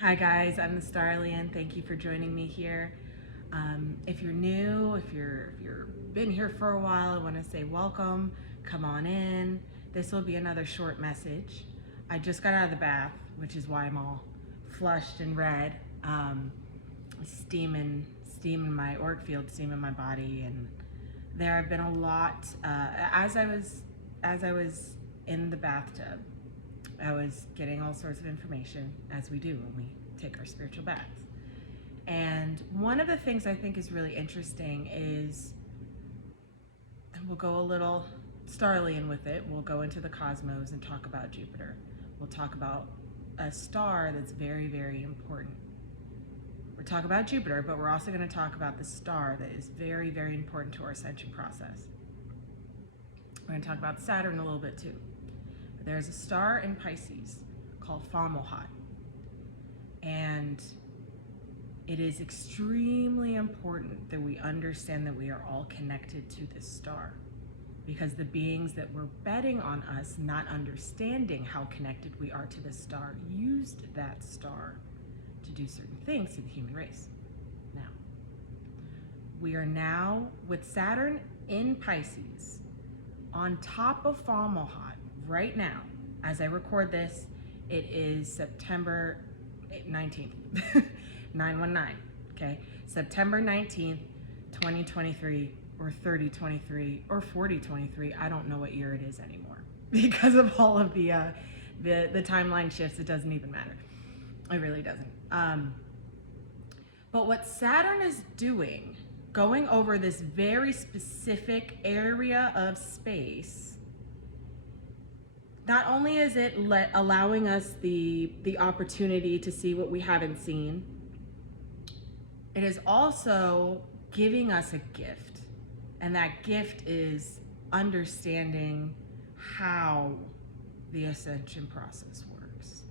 Hi guys, I'm the Starlian. Thank you for joining me here. If you're new, if you've been here for a while, I want to say welcome. Come on in. This will be another short message. I just got out of the bath, which is why I'm all flushed and red. Steam in my auric field, steam in my body, and there have been a lot. As I was in the bathtub, I was getting all sorts of information, as we do when we take our spiritual baths. And one of the things I think is really interesting is, we'll go a little Starlian with it. We'll go into the cosmos and talk about Jupiter. We'll talk about a star that's very, very important. We're talking about Jupiter, but we're also going to talk about the star that is very, very important to our ascension process. We're going to talk about Saturn a little bit too. But there's a star in Pisces called Fomalhaut. And it is extremely important that we understand that we are all connected to this star, because the beings that were betting on us not understanding how connected we are to this star used that star to do certain things to the human race. Now, we are now with Saturn in Pisces on top of Fomalhaut right now. As I record this, it is September 19th, 919, okay? September 19th, 2023, or 3023, or 4023. I don't know what year it is anymore because of all of the timeline shifts. It doesn't even matter. It really doesn't. But what Saturn is doing, going over this very specific area of space, not only is it allowing us the opportunity to see what we haven't seen, it is also giving us a gift. And that gift is understanding how the ascension process works,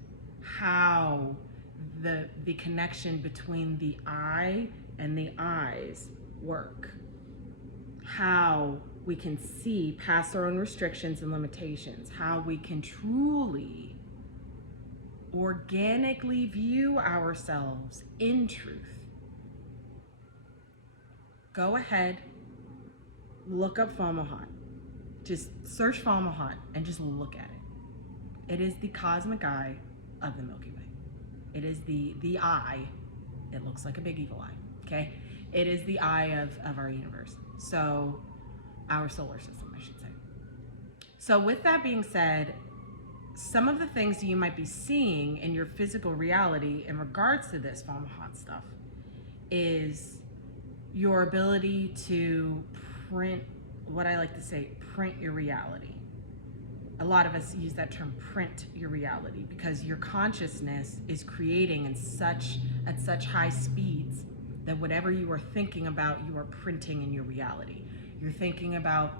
how the connection between the I and the eyes work, how we can see past our own restrictions and limitations, how we can truly organically view ourselves in truth. Go ahead, look up Fomalhaut. Just search Fomalhaut and just look at it. It is the cosmic eye of the Milky Way. It is the eye. It looks like a big evil eye, okay? It is the eye of our universe. So, our solar system, I should say. So with that being said, some of the things that you might be seeing in your physical reality in regards to this Fomalhaut stuff is your ability to print, what I like to say, print your reality. A lot of us use that term, print your reality, because your consciousness is creating at such high speeds that whatever you are thinking about, you are printing in your reality. You're thinking about,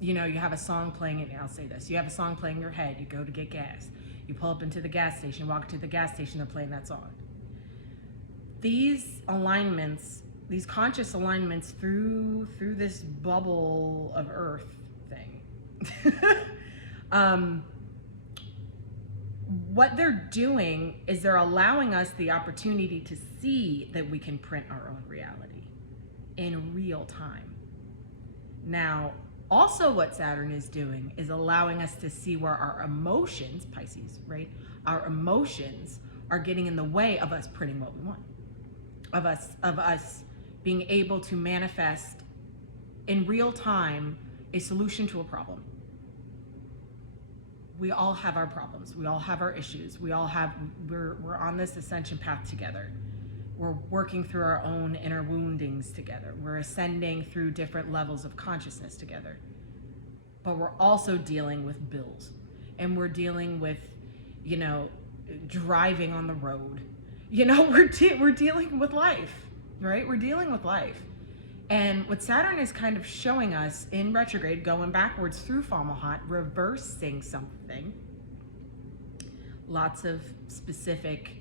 you have a song playing, and I'll say this, you have a song playing in your head, you go to get gas, you pull up into the gas station, walk to the gas station, they're playing that song. These alignments, these conscious alignments through this bubble of earth thing, what they're doing is they're allowing us the opportunity to see that we can print our own reality in real time. Now, also what Saturn is doing is allowing us to see where our emotions, Pisces, right? Our emotions are getting in the way of us printing what we want. Of us being able to manifest in real time a solution to a problem. We all have our problems. We all have our issues. We're on this ascension path together. We're working through our own inner woundings together. We're ascending through different levels of consciousness together. But we're also dealing with bills. And we're dealing with, driving on the road. We're dealing with life, right? We're dealing with life. And what Saturn is kind of showing us in retrograde, going backwards through Fomalhaut, reversing something. Lots of specific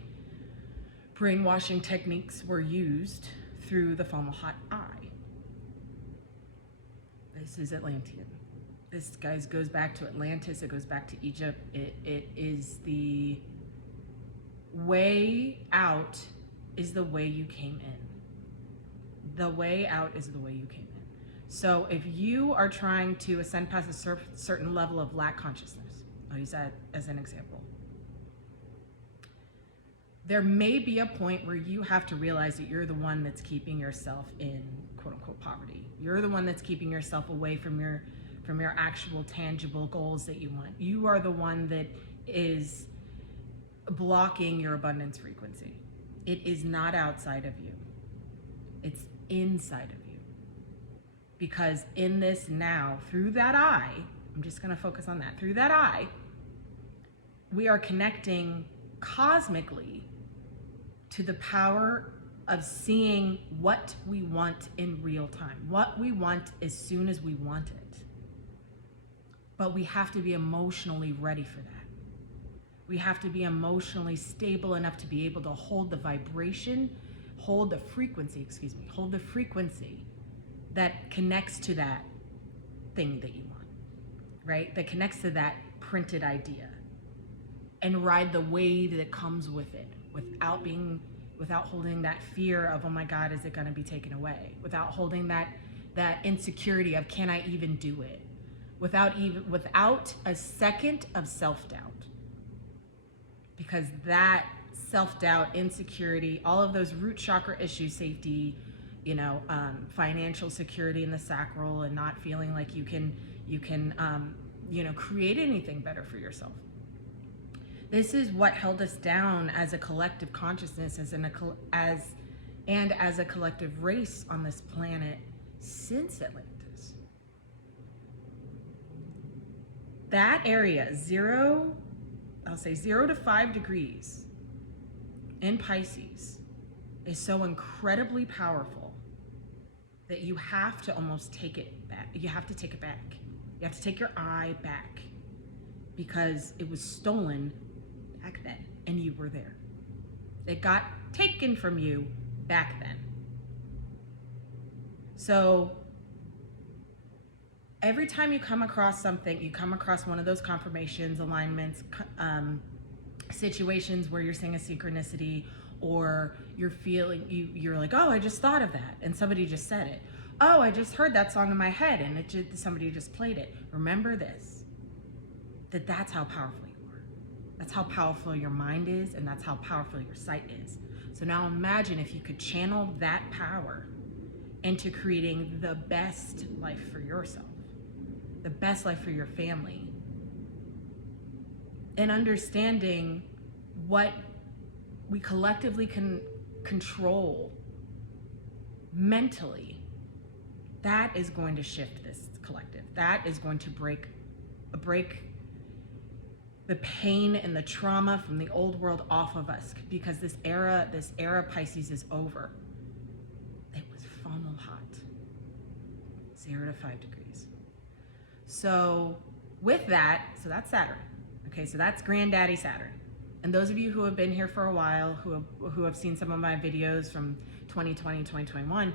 brainwashing techniques were used through the Fomalhaut eye. This is Atlantean. This, guys, goes back to Atlantis. It goes back to Egypt. It is the way out is the way you came in. The way out is the way you came in. So if you are trying to ascend past a certain level of lack consciousness, I'll use that as an example. There may be a point where you have to realize that you're the one that's keeping yourself in quote unquote poverty. You're the one that's keeping yourself away from your actual tangible goals that you want. You are the one that is blocking your abundance frequency. It is not outside of you. It's inside of you. Because in this now, through that eye, I'm just going to focus on that. Through that eye, we are connecting cosmically to the power of seeing what we want in real time, what we want as soon as we want it. But we have to be emotionally ready for that. We have to be emotionally stable enough to be able to hold the vibration, hold the frequency that connects to that thing that you want, right? That connects to that printed idea, and ride the wave that comes with it without holding that fear of, oh my God, is it going to be taken away? Without holding that insecurity of, can I even do it? Without a second of self-doubt. Because that self-doubt, insecurity, all of those root chakra issues, safety, financial security in the sacral, and not feeling like you can create anything better for yourself. This is what held us down as a collective consciousness, as a collective race on this planet since Atlantis. That area, 0 to 5 degrees in Pisces, is so incredibly powerful that you have to almost take it back. You have to take it back. You have to take your eye back, because it was stolen back then and you were there. It got taken from you back then. So every time you come across something, you come across one of those confirmations, alignments, situations where you're seeing a synchronicity, or you're feeling, you're like, oh, I just thought of that, and somebody just said it. Oh, I just heard that song in my head, and somebody just played it. Remember this, that's how powerful you are. That's how powerful your mind is, and that's how powerful your sight is. So now imagine if you could channel that power into creating the best life for yourself, the best life for your family, and understanding what we collectively can control mentally. That is going to shift this collective. That is going to break the pain and the trauma from the old world off of us, because this era of Pisces is over. It was Fomalhaut, 0 to 5 degrees. So with that, so that's Saturn. Okay, so that's Granddaddy Saturn. And those of you who have been here for a while, who have seen some of my videos from 2020, 2021,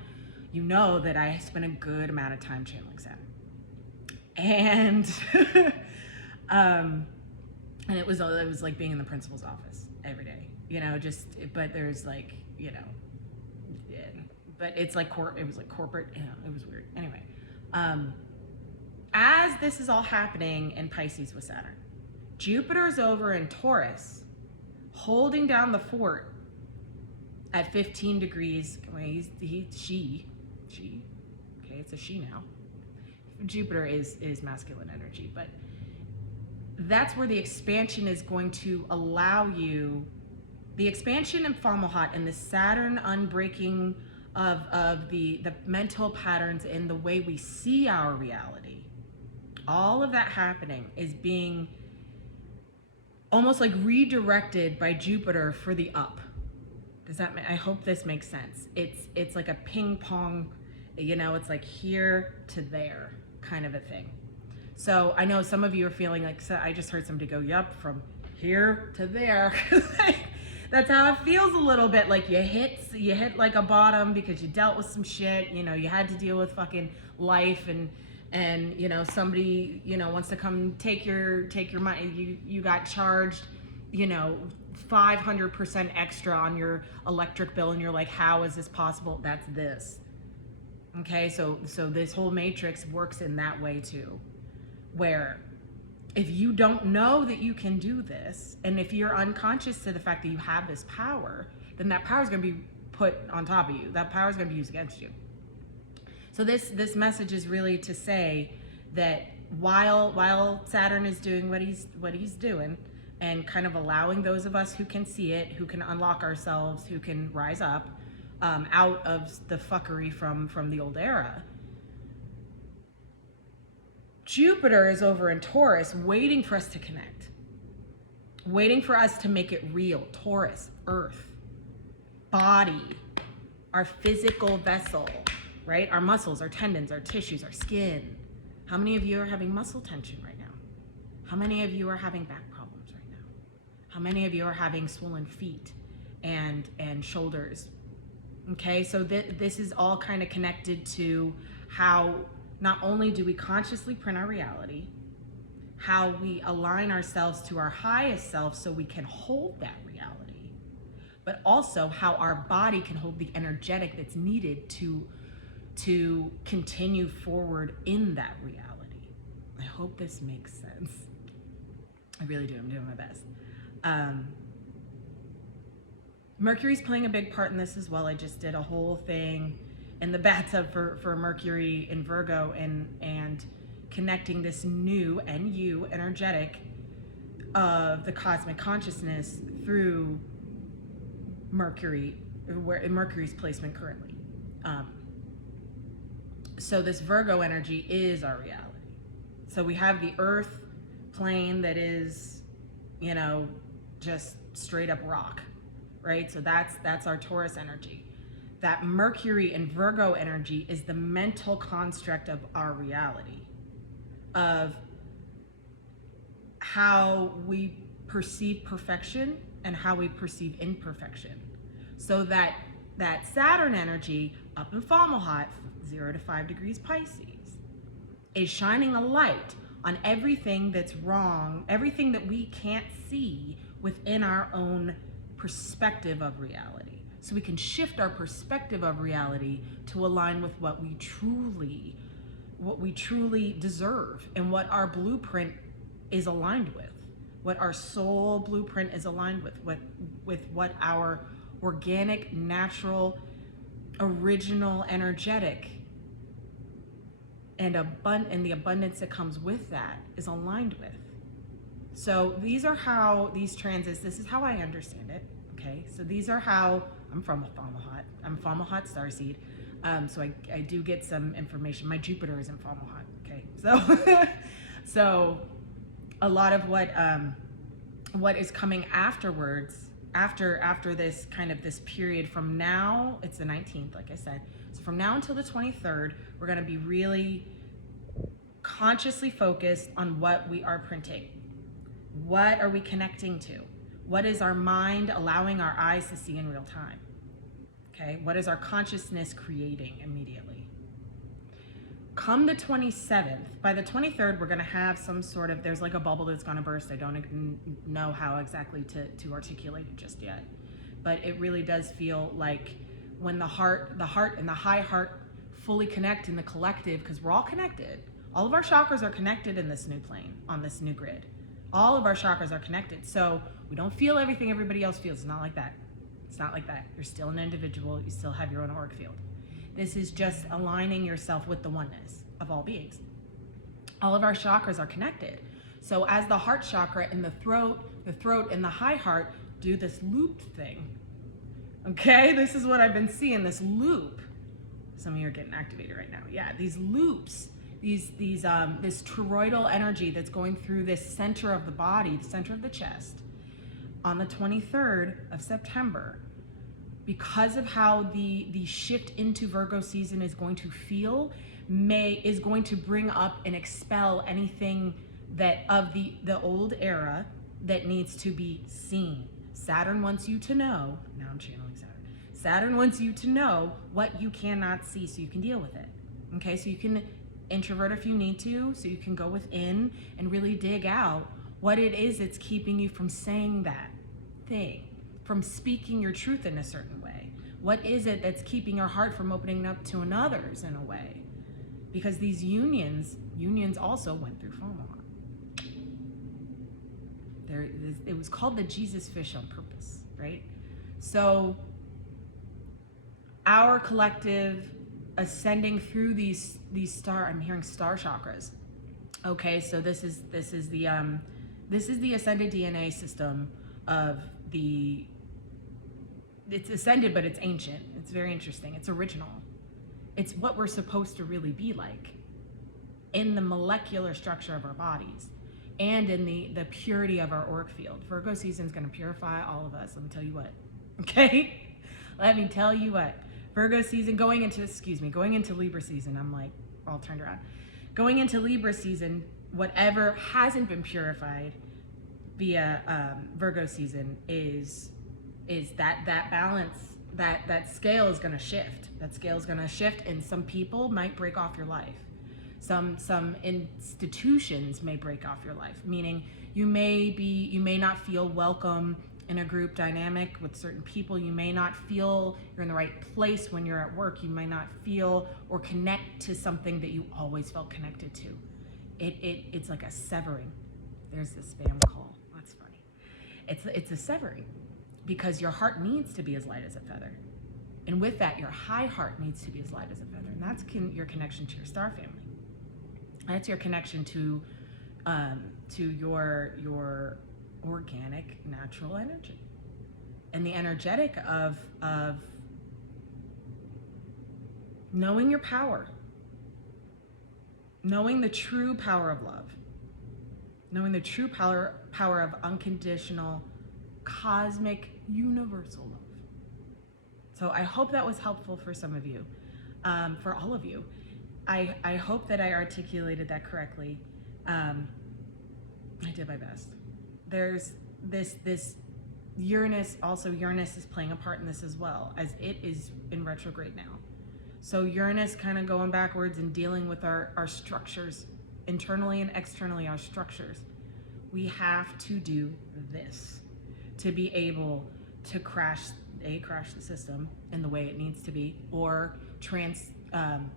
you know that I spent a good amount of time channeling Saturn. And and it was like being in the principal's office every day, but there's like, but it's like it was like corporate, it was weird. Anyway, as this is all happening in Pisces with Saturn, Jupiter's over in Taurus, holding down the fort at 15 degrees. She, okay, it's a she now. Jupiter is masculine energy, but that's where the expansion is going to allow you, the expansion in Fomalhaut and the Saturn unbreaking of the mental patterns and the way we see our reality. All of that happening is being almost like redirected by Jupiter for the up. I hope this makes sense. It's like a ping pong, it's like here to there kind of a thing. So I know some of you are feeling like, so I just heard somebody go, yup, from here to there. That's how it feels a little bit, like you hit like a bottom because you dealt with some shit, you had to deal with fucking life, and somebody, wants to come take your money, you got charged you know, 500% extra on your electric bill, and you're like, how is this possible? That's this. Okay, so this whole matrix works in that way too, where if you don't know that you can do this, and if you're unconscious to the fact that you have this power, then that power is going to be put on top of you. That power is going to be used against you. So this message is really to say that while Saturn is doing what he's doing, and kind of allowing those of us who can see it, who can unlock ourselves, who can rise up out of the fuckery from the old era, Jupiter is over in Taurus waiting for us to connect, waiting for us to make it real. Taurus, earth, body, our physical vessel, right? Our muscles, our tendons, our tissues, our skin. How many of you are having muscle tension right now? How many of you are having back problems right now? How many of you are having swollen feet and shoulders? Okay, so this is all kind of connected to how not only do we consciously print our reality, how we align ourselves to our highest self so we can hold that reality, but also how our body can hold the energetic that's needed to continue forward in that reality. I hope this makes sense. I really do. I'm doing my best. Mercury's playing a big part in this as well. I just did a whole thing in the bathtub for Mercury in Virgo, and connecting this new NU energetic of the cosmic consciousness through Mercury, where Mercury's placement currently. So this Virgo energy is our reality. So we have the earth plane that is, you know, just straight up rock, right? So that's our Taurus energy. That Mercury and Virgo energy is the mental construct of our reality, of how we perceive perfection and how we perceive imperfection. So that Saturn energy up in Fomalhaut, 0 to 5 degrees Pisces, is shining a light on everything that's wrong, everything that we can't see within our own perspective of reality. So we can shift our perspective of reality to align with what we truly deserve, and what our blueprint is aligned with, what our soul blueprint is aligned with what our organic, natural, original, energetic, and the abundance that comes with that is aligned with. So these are how these transits, this is how I understand it. Okay, so these are how, I'm from Fomalhaut. I'm Fomalhaut starseed. So I do get some information. My Jupiter is in Fomalhaut. Okay, so a lot of what is coming afterwards, after this kind of this period from now, it's the 19th, like I said. So from now until the 23rd, we're going to be really consciously focused on what we are printing. What are we connecting to? What is our mind allowing our eyes to see in real time? Okay, what is our consciousness creating immediately? Come the 27th, by the 23rd, we're gonna have some sort of, there's like a bubble that's gonna burst. I don't know how exactly to articulate it just yet. But it really does feel like when the heart and the high heart fully connect in the collective, because we're all connected. All of our chakras are connected in this new plane, on this new grid. All of our chakras are connected. So we don't feel everything everybody else feels. It's not like that. It's not like that. You're still an individual. You still have your own auric field. This is just aligning yourself with the oneness of all beings. All of our chakras are connected. So as the heart chakra and the throat and the high heart do this loop thing. Okay, this is what I've been seeing, this loop. Some of you are getting activated right now. Yeah, these loops, this toroidal energy that's going through this center of the body, the center of the chest, on the 23rd of September, because of how the shift into Virgo season is going to feel, is going to bring up and expel anything that of the old era that needs to be seen. Saturn wants you to know, now I'm channeling Saturn. Saturn wants you to know what you cannot see so you can deal with it. Okay, so you can introvert if you need to, so you can go within and really dig out what it is that's keeping you from saying that thing, from speaking your truth in a certain way. What is it that's keeping your heart from opening up to another's in a way? Because these unions also went through Fomalhaut. It was called the Jesus fish on purpose, right? So our collective ascending through these I'm hearing star chakras. Okay, so this is the ascended DNA system of it's ascended, but it's ancient. It's very interesting. It's original. It's what we're supposed to really be like in the molecular structure of our bodies and in the purity of our auric field. Virgo season is going to purify all of us. Let me tell you what. Okay? Let me tell you what. Virgo season, going into Libra season, I'm like all turned around. Going into Libra season, whatever hasn't been purified via Virgo season is that balance, that scale is going to shift. That scale is going to shift, and some people might break off your life. Some institutions may break off your life, meaning you may not feel welcome in a group dynamic with certain people. You may not feel you're in the right place when you're at work. You might not feel or connect to something that you always felt connected to. It's like a severing. There's the spam call. That's funny. It's a severing because your heart needs to be as light as a feather. And with that, your high heart needs to be as light as a feather. And that's your connection to your star family. That's your connection to your organic, natural energy. And the energetic of knowing your power, knowing the true power of love, knowing the true power of unconditional, cosmic, universal love. So I hope that was helpful for some of you, for all of you. I hope that I articulated that correctly. I did my best. There's this Uranus is playing a part in this as well, as it is in retrograde now. So Uranus kind of going backwards and dealing with our structures, internally and externally, our structures. We have to do this to be able to crash the system in the way it needs to be, or transform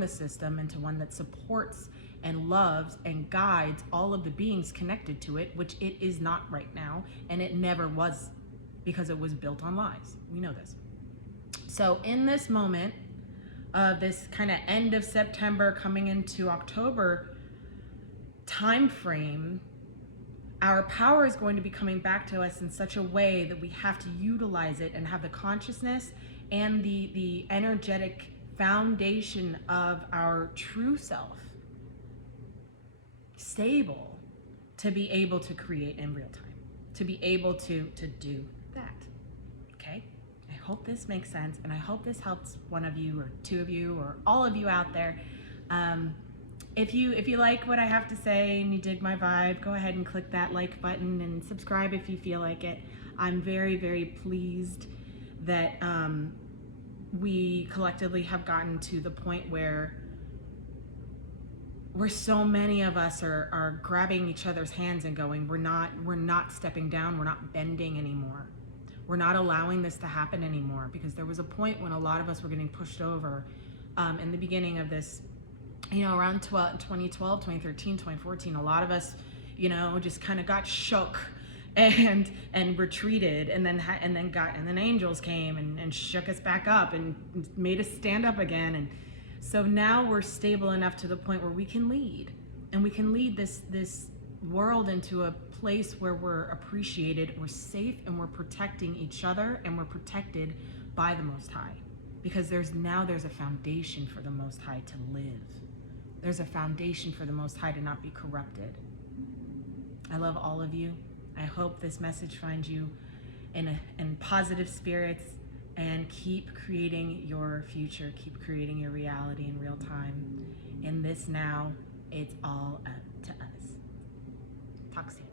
the system into one that supports and loves and guides all of the beings connected to it, which it is not right now, and it never was, because it was built on lies. We know this. So in this moment of this kind of end of September coming into October time frame, our power is going to be coming back to us in such a way that we have to utilize it and have the consciousness and the energetic foundation of our true self stable to be able to create in real time, to be able to do that. Okay? I hope this makes sense, and I hope this helps one of you or two of you or all of you out there. If you like what I have to say and you dig my vibe, go ahead and click that like button and subscribe if you feel like it. I'm very, very pleased that we collectively have gotten to the point where so many of us are grabbing each other's hands and going, we're not stepping down, we're not bending anymore. We're not allowing this to happen anymore, because there was a point when a lot of us were getting pushed over in the beginning of this, around 2012, 2013, 2014, a lot of us, just kind of got shook and retreated, and then angels came and shook us back up and made us stand up again. And so now we're stable enough to the point where we can lead, and we can lead this world into a place where we're appreciated, we're safe, and we're protecting each other, and we're protected by the Most High, because there's a foundation for the Most High to live. There's a foundation for the Most High to not be corrupted. I love all of you. I hope this message finds you in positive spirits, and keep creating your future, keep creating your reality in real time. In this now, it's all up to us. Talk soon.